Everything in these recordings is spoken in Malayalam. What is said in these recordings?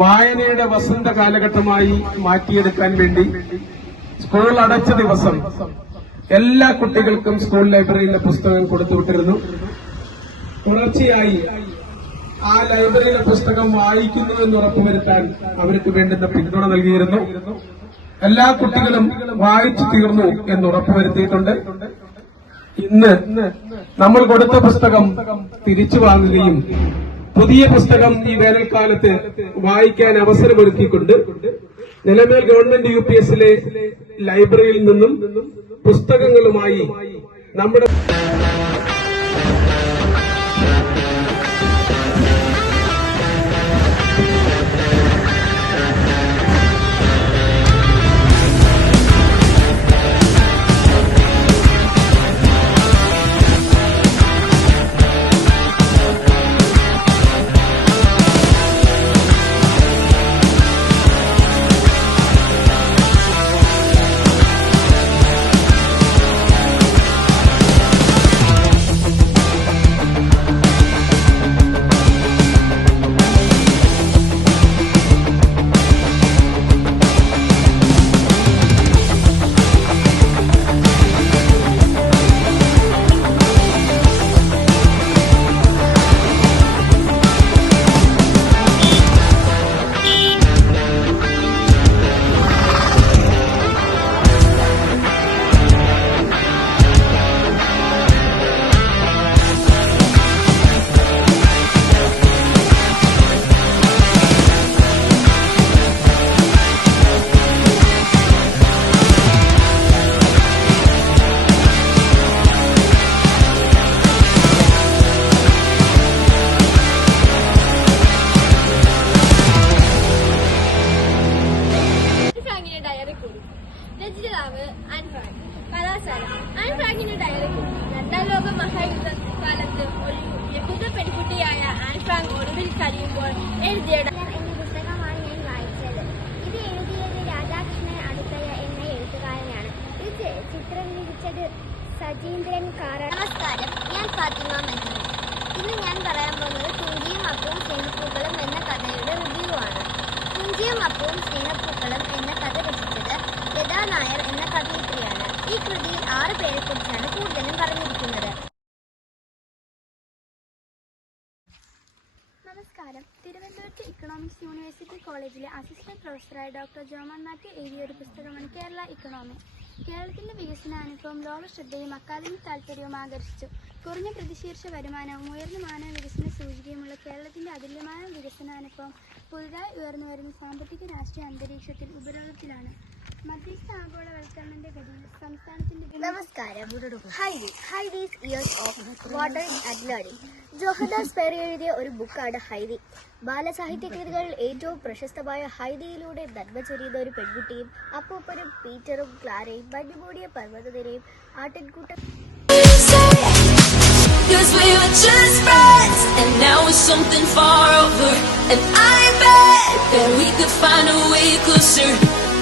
വായനയുടെ വസന്ത കാലഘട്ടമായി മാറ്റിയെടുക്കാൻ വേണ്ടി സ്കൂൾ അടച്ച ദിവസം എല്ലാ കുട്ടികൾക്കും സ്കൂൾ ലൈബ്രറിയിലെ പുസ്തകം കൊടുത്തുവിട്ടിരുന്നു. തുടർച്ചയായി ആ ലൈബ്രറിയിലെ പുസ്തകം വായിക്കുന്നുവെന്ന് ഉറപ്പുവരുത്താൻ അവർക്ക് വേണ്ടുന്ന പിന്തുണ നൽകിയിരുന്നു. എല്ലാ കുട്ടികളും വായിച്ചു തീർന്നു എന്ന് ഉറപ്പുവരുത്തിയിട്ടുണ്ട്. ഇന്ന് നമ്മൾ കൊടുത്ത പുസ്തകം തിരിച്ചു വാങ്ങുകയും പുതിയ പുസ്തകം ഈ വേനൽക്കാലത്ത് വായിക്കാൻ അവസരമൊരുക്കിക്കൊണ്ട് നിലമേൽ ഗവൺമെന്റ് UPSലെ ലൈബ്രറിയിൽ നിന്നും പുസ്തകങ്ങളുമായി നമ്മുടെ രചയിതാവ് ആൻ ഫ്രാങ്ക്. കലാശാല. ആൻ ഫ്രാങ്കിന്റെ ഡയറി. രണ്ടാം ലോക മഹായുദ്ധകാലത്ത് ഒരു യഹൂദ പെൺകുട്ടിയായ ആൻ ഫ്രാങ്ക് ഒടുവിൽ കഴിയുമ്പോൾ എഴുതിയ എന്ന പുസ്തകമാണ് ഞാൻ വായിച്ചത്. ഇത് എഴുതിയത് രാധാകൃഷ്ണൻ അടുത്തയ എന്ന എഴുത്തുകാരനാണ്. ഇത് ചിത്രീകരിച്ചത് സജീന്ദ്രൻ കാരാട്ട്. നമസ്കാരം, ഞാൻ ഫാത്തിമ മജീദ്. ഇന്ന് ഞാൻ പറയാൻ പോകുന്നത് കുഞ്ചിയും അപ്പവും സ്നേഹപ്പൂക്കളും എന്ന കഥയുടെ റിവ്യൂ ആണ്. കുഞ്ചിയും അപ്പവും സ്നേഹപ്പൂക്കളും എന്ന കഥ രചിച്ചത് ലതാ നായർ എന്ന കവയിത്രിയാണ്. ഈ കൃതിയിൽ 6 പേരെക്കുറിച്ചാണ് കൂടുതലും പറഞ്ഞിരിക്കുന്നത്. നമസ്കാരം. തിരുവനന്തപുരത്ത് ഇക്കണോമിക്സ് യൂണിവേഴ്സിറ്റി കോളേജിലെ അസിസ്റ്റന്റ് പ്രൊഫസറായ ഡോക്ടർ ജോമൻ മാത്യു എഴുതിയ ഒരു പുസ്തകമാണ് കേരള ഇക്കണോമി. കേരളത്തിന്റെ വികസനാനുഭവം ലോകശ്രദ്ധയും അക്കാദമിക് താൽപര്യവും ആകർഷിച്ചു. കുറഞ്ഞ പ്രതിശീർഷ വരുമാനവും ഉയർന്ന മാനവ വികസന സൂചികയുമുള്ള കേരളത്തിന്റെ അതുല്യമായ വികസനാനുഭവം പുതുതായി ഉയർന്നുവരുന്ന സാമ്പത്തിക രാഷ്ട്രീയ അന്തരീക്ഷത്തിൽ ഉപരോധത്തിലാണ്. മധ്യസ്ഥ ആഗോളവൽക്കരണത്തിന്റെ ഗതിയിൽ സംസ്ഥാനത്തിന്റെ നമസ്കാരം. Heidi's years of wandering and learning. ജോഹദാസ് പേർ എഴുതിയ ഒരു ബുക്കാണ് ഹൈദി. ബാലസാഹിത്യ കൃതികളിൽ ഏറ്റവും പ്രശസ്തമായ ഹൈദിയിലൂടെ നന്മ ചൊരിയുന്ന ഒരു പെൺകുട്ടിയും അപ്പൂപ്പനും പീറ്ററും ക്ലാരയും മഞ്ഞുമൂടിയ പർവ്വതനിരയും ആട്ടിൻകൂട്ടം. Cause we were just friends, and now it's something far over. And I bet that we could find a way closer.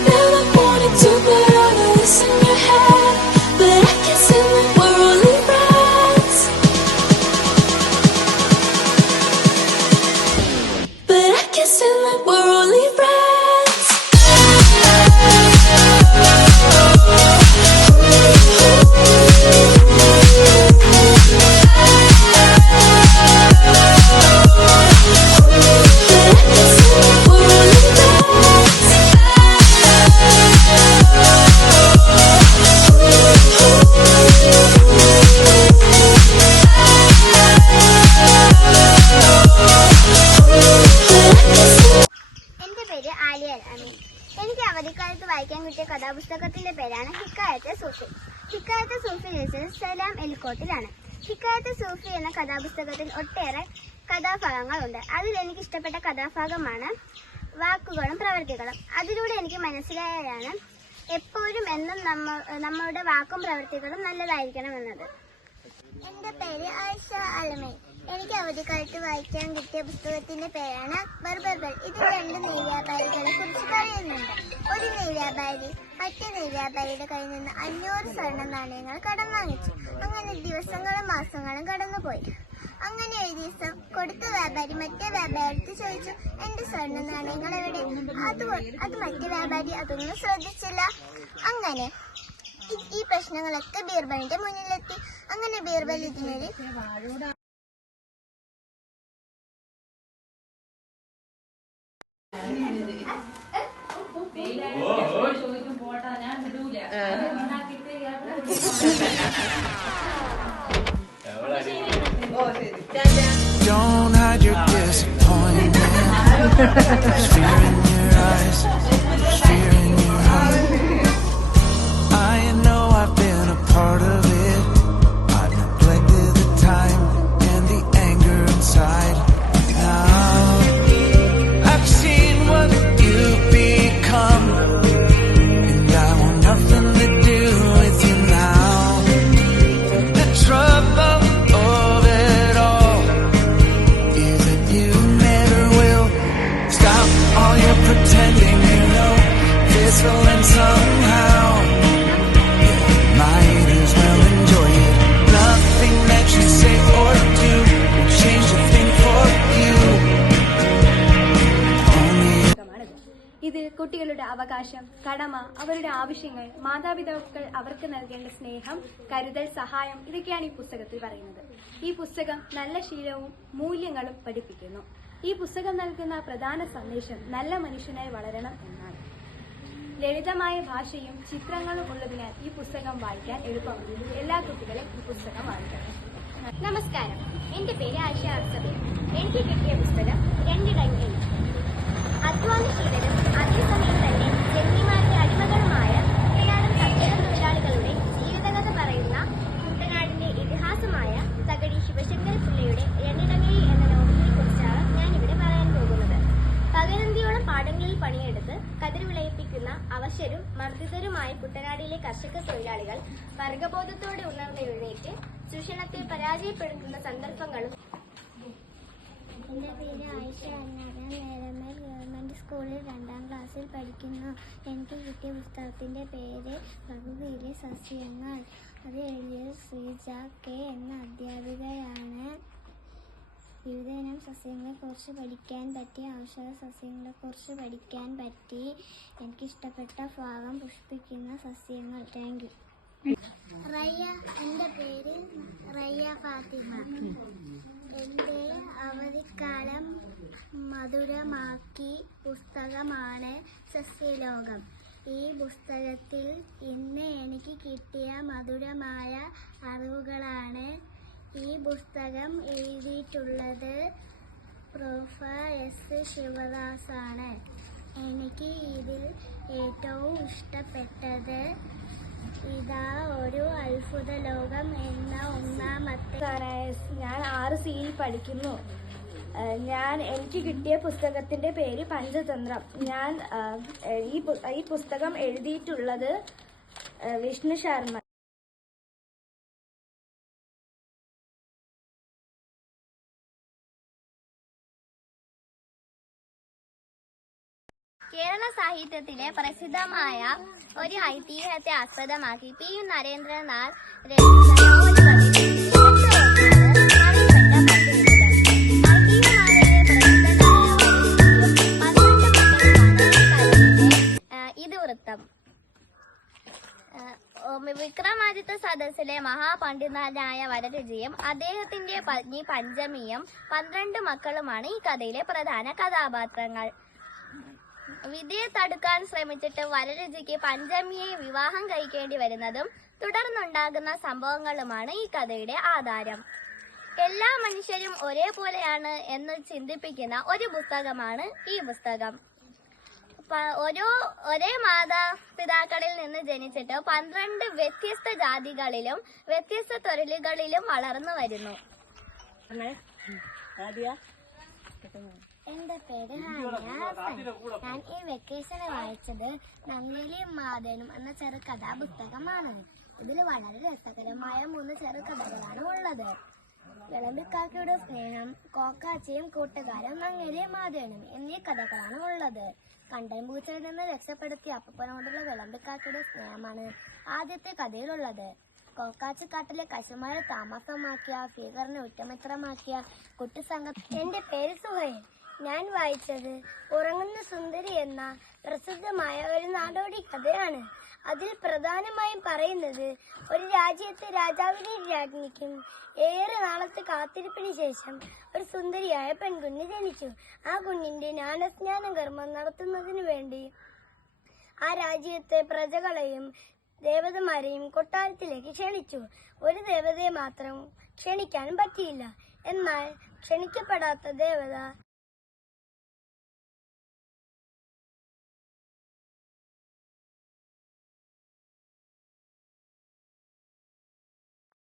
Never wanted to put all of this in your head, but I can't say that we're only friends. But I can't say that we're only friends. എനിക്ക് അവധിക്കാലത്ത് വായിക്കാൻ കിട്ടിയ കഥാപുസ്തകത്തിന്റെ പേരാണ് ഹിക്കായത്തെ സൂഫി. ഹിക്കായത്തെ സൂഫി രചിച്ചത് സലാം എലിക്കോട്ടിലാണ്. ഹിക്കായത്തെ സൂഫി എന്ന കഥാപുസ്തകത്തിൽ ഒട്ടേറെ കഥാഭാഗങ്ങളുണ്ട്. അതിൽ എനിക്ക് ഇഷ്ടപ്പെട്ട കഥാഭാഗമാണ് വാക്കുകളും പ്രവൃത്തികളും. അതിലൂടെ എനിക്ക് മനസ്സിലായാണ് എപ്പോഴും എന്നും നമ്മളുടെ വാക്കും പ്രവൃത്തികളും നല്ലതായിരിക്കണം എന്നത്. എന്റെ പേര് ആയിഷ അലമേ. എനിക്ക് അവധിക്കാലത്ത് വായിക്കാൻ കിട്ടിയ പുസ്തകത്തിന്റെ പേരാണ് ബർബർബർ. ഇതിൽ 2 നെയ് വ്യാപാരികളെ കുറിച്ച് പറയുന്നുണ്ട്. ഒരു നെയ് വ്യാപാരി മറ്റേ നെയ് വ്യാപാരിയുടെ കയ്യിൽ നിന്ന് 500 സ്വർണ്ണ നാണയങ്ങൾ കടം വാങ്ങിച്ചു. അങ്ങനെ ദിവസങ്ങളും മാസങ്ങളും കടന്നുപോയി. അങ്ങനെ ഒരു ദിവസം കൊടുത്ത വ്യാപാരി മറ്റേ വ്യാപാരിയോട് ചോദിച്ചു, എന്റെ സ്വർണ്ണ നാണയങ്ങൾ എവിടെ? അത് മറ്റേ വ്യാപാരി അതൊന്നും ശ്രദ്ധിച്ചില്ല. അങ്ങനെ ഈ പ്രശ്നങ്ങളൊക്കെ ബീർബലിന്റെ മുന്നിലെത്തി. അങ്ങനെ ബീർബൽ ഇതിനൊരു Don't hide your disappointment. There's fear in your eyes, there's fear in your heart. I know I've been a part of it. I've neglected the time and the anger inside. Now I've seen what you've become, and I want nothing to do with you now. The trouble of it all is that you never will stop all your pretending. You know this will end somehow. You might as well enjoy it. Nothing that you say or do will change a thing for you. Only ഇത് കുട്ടികളുടെ അവകാശം, കടമ, അവരുടെ ആവശ്യങ്ങൾ, മാതാപിതാക്കൾ അവർക്ക് നൽകേണ്ട സ്നേഹം, കരുതൽ, സഹായം ഇതൊക്കെയാണ് ഈ പുസ്തകത്തിൽ പറയുന്നത്. ഈ പുസ്തകം നല്ല ശീലവും മൂല്യങ്ങളും പഠിപ്പിക്കുന്നു. ഈ പുസ്തകം നൽകുന്ന പ്രധാന സന്ദേശം നല്ല മനുഷ്യനായി വളരണം എന്നാണ്. ലളിതമായ ഭാഷയും ചിത്രങ്ങളും ഉള്ളതിനാൽ ഈ പുസ്തകം വായിക്കാൻ എളുപ്പമാണ്. എല്ലാ കുട്ടികളും ഈ പുസ്തകം വായിക്കണം. നമസ്കാരം, എന്റെ പേര് ആയിഷ അർസബി. എനിക്ക് കിട്ടിയ പുസ്തകം 2 ഡൈനിങ്. അധ്വാനശീലരും അതേസമയം തന്നെ ജന്മിമാരുടെ അടിമകളുമായ കുട്ടനാടൻ കർഷക തൊഴിലാളികളുടെ ജീവിതകഥ പറയുന്ന കുട്ടനാടിന്റെ ഇതിഹാസമായ തകഴി ശിവശങ്കര പിള്ളയുടെ 2 ഡൈനിങ് എന്ന നോവലിനെ കുറിച്ചാണ് ഞാനിവിടെ പറയാൻ പോകുന്നത്. പകരന്തിയോളം പാടങ്ങളിൽ പണിയെടുത്ത് കതിർ വിളയിപ്പിക്കുന്ന അവശരും മർദ്ദിതരുമായ കുട്ടനാടിലെ കർഷക തൊഴിലാളികൾ വർഗബോധത്തോടെ ഉണർന്നെഴുന്നേറ്റ് ചൂഷണത്തെ പരാജയപ്പെടുത്തുന്ന സന്ദർഭങ്ങളും. എൻ്റെ പേര് ആയിഷ അന്നാര. നേരമേൽ ഗവൺമെൻറ് സ്കൂളിൽ 2ാം ക്ലാസ്സിൽ പഠിക്കുന്നു. എനിക്ക് കിട്ടിയ പുസ്തകത്തിൻ്റെ പേര് പ്രകൃതിയിലെ സസ്യങ്ങൾ. അത് എഴുതിയത് ശ്രീജ കെ എന്ന അധ്യാപികയാണ്. വിവിധയിനം സസ്യങ്ങളെക്കുറിച്ച് പഠിക്കാൻ പറ്റി, ഔഷധ സസ്യങ്ങളെക്കുറിച്ച് പഠിക്കാൻ പറ്റി. എനിക്കിഷ്ടപ്പെട്ട ഭാഗം പുഷ്പിക്കുന്ന സസ്യങ്ങൾ. Thank you. റയ്യ. എൻ്റെ പേര് റയ്യ ഫാത്തിമ. എൻ്റെ അവധിക്കാലം മധുരമാക്കി പുസ്തകമാണ് സസ്യലോകം. ഈ പുസ്തകത്തിൽ ഇന്ന് എനിക്ക് കിട്ടിയ മധുരമായ അറിവുകളാണ്. ഈ പുസ്തകം എഴുതിയിട്ടുള്ളത് പ്രൊഫസർ എസ് ശിവദാസാണ്. എനിക്ക് ഇതിൽ ഏറ്റവും ഇഷ്ടപ്പെട്ടത് ഇതാ ഒരു അത്ഭുത ലോകം എന്ന 1ാമത്തെ. ഞാൻ 6C പഠിക്കുന്നു. എനിക്ക് കിട്ടിയ പുസ്തകത്തിന്റെ പേര് പഞ്ചതന്ത്രം. ഈ പുസ്തകം എഴുതിയിട്ടുള്ളത് വിഷ്ണു ശർമ്മ. കേരള സാഹിത്യത്തിലെ പ്രസിദ്ധമായ ഒരു ഐതിഹ്യത്തെ ആസ്പദമാക്കി പി. നരേന്ദ്രനാഥ് രചിച്ച ഇതിവൃത്തം. വിക്രമാദിത്യ സദസ്സിലെ മഹാപണ്ഡിതനായ വരരുചിയും അദ്ദേഹത്തിന്റെ പത്നി പഞ്ചമിയും 12 മക്കളുമാണ് ഈ കഥയിലെ പ്രധാന കഥാപാത്രങ്ങൾ. വിധിയെ തടുക്കാൻ ശ്രമിച്ചിട്ട് വരരുചിക്ക് പഞ്ചമിയെ വിവാഹം കഴിക്കേണ്ടി വരുന്നതും തുടർന്നുണ്ടാകുന്ന സംഭവങ്ങളുമാണ് ഈ കഥയുടെ ആധാരം. എല്ലാ മനുഷ്യരും ഒരേപോലെയാണ് എന്ന് ചിന്തിപ്പിക്കുന്ന ഒരു പുസ്തകമാണ് ഈ പുസ്തകം. ഒരേ മാതാപിതാക്കളിൽ നിന്ന് ജനിച്ചിട്ട് 12 വ്യത്യസ്ത ജാതികളിലും വ്യത്യസ്ത തൊഴിലുകളിലും വളർന്നു വരുന്നു. എന്റെ പേര് ഹാനിയ ഹസൻ. ഞാൻ ഈ വെക്കേഷന് വായിച്ചത് നങ്ങേലിയും മാതനും എന്ന ചെറുകഥാ പുസ്തകമാണ്. ഇതിൽ വളരെ രസകരമായ 3 ചെറുകഥകളാണ് ഉള്ളത്. വിളമ്പിക്കാക്കയുടെ സ്നേഹം, കോക്കാച്ചിയും കൂട്ടുകാരും, നങ്ങേലിയും മാതനും എന്നീ കഥകളാണ് ഉള്ളത്. കണ്ടൻ പൂച്ചയിൽ നിന്ന് രക്ഷപ്പെടുത്തിയ അപ്പനോടുള്ള വിളമ്പിക്കാക്കയുടെ സ്നേഹമാണ് ആദ്യത്തെ കഥയിലുള്ളത്. കൊൽക്കാച്ചക്കാട്ടിലെ കശുമാരെ താമസമാക്കിയ ഫിഗറിനെ ഉറ്റമിത്രമാക്കിയ കുട്ടിസംഘം. എന്റെ പേര് സുഹൈൽ. ഞാൻ വായിച്ചത് ഉറങ്ങുന്ന സുന്ദരി എന്ന പ്രസിദ്ധമായ ഒരു നാടോടി കഥയാണ്. അതിൽ പ്രധാനമായും പറയുന്നത് ഒരു രാജ്യത്തെ രാജാവിനെയും രാജ്ഞിക്കും ഏറെ നാളത്തെ കാത്തിരിപ്പിന് ശേഷം ഒരു സുന്ദരിയായ പെൺകുഞ്ഞ് ജനിച്ചു. ആ കുഞ്ഞിന്റെ ജ്ഞാനസ്നാന കർമ്മം നടത്തുന്നതിനു വേണ്ടി ആ രാജ്യത്തെ പ്രജകളെയും ദേവതമാരെയും കൊട്ടാരത്തിലേക്ക് ക്ഷണിച്ചു. ഒരു ദേവതയെ മാത്രം ക്ഷണിക്കാൻ പറ്റിയില്ല. എന്നാൽ ക്ഷണിക്കപ്പെടാത്ത ദേവത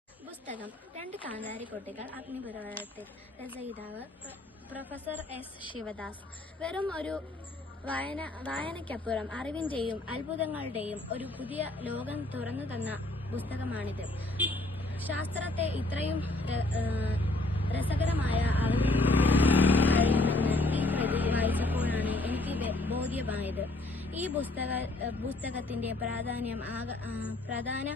പുസ്തകം 2 കാന്താരി കുട്ടികൾ അഗ്നിപർവ്വതത്തിൽ. രചയിതാവ് പ്രൊഫസർ എസ് ശിവദാസ്. വെറും ഒരു വായനയ്ക്കപ്പുറം അറിവിന്റെയും അത്ഭുതങ്ങളുടെയും ഒരു പുതിയ ലോകം തുറന്നു തന്ന പുസ്തകമാണിത്. ശാസ്ത്രത്തെ ഇത്രയും രസകരമായ കഴിയുമെന്ന് ഈ കൃതി വായിച്ചപ്പോഴാണ് എനിക്ക് ബോധ്യമായത്. ഈ പുസ്തകത്തിന്റെ പ്രധാന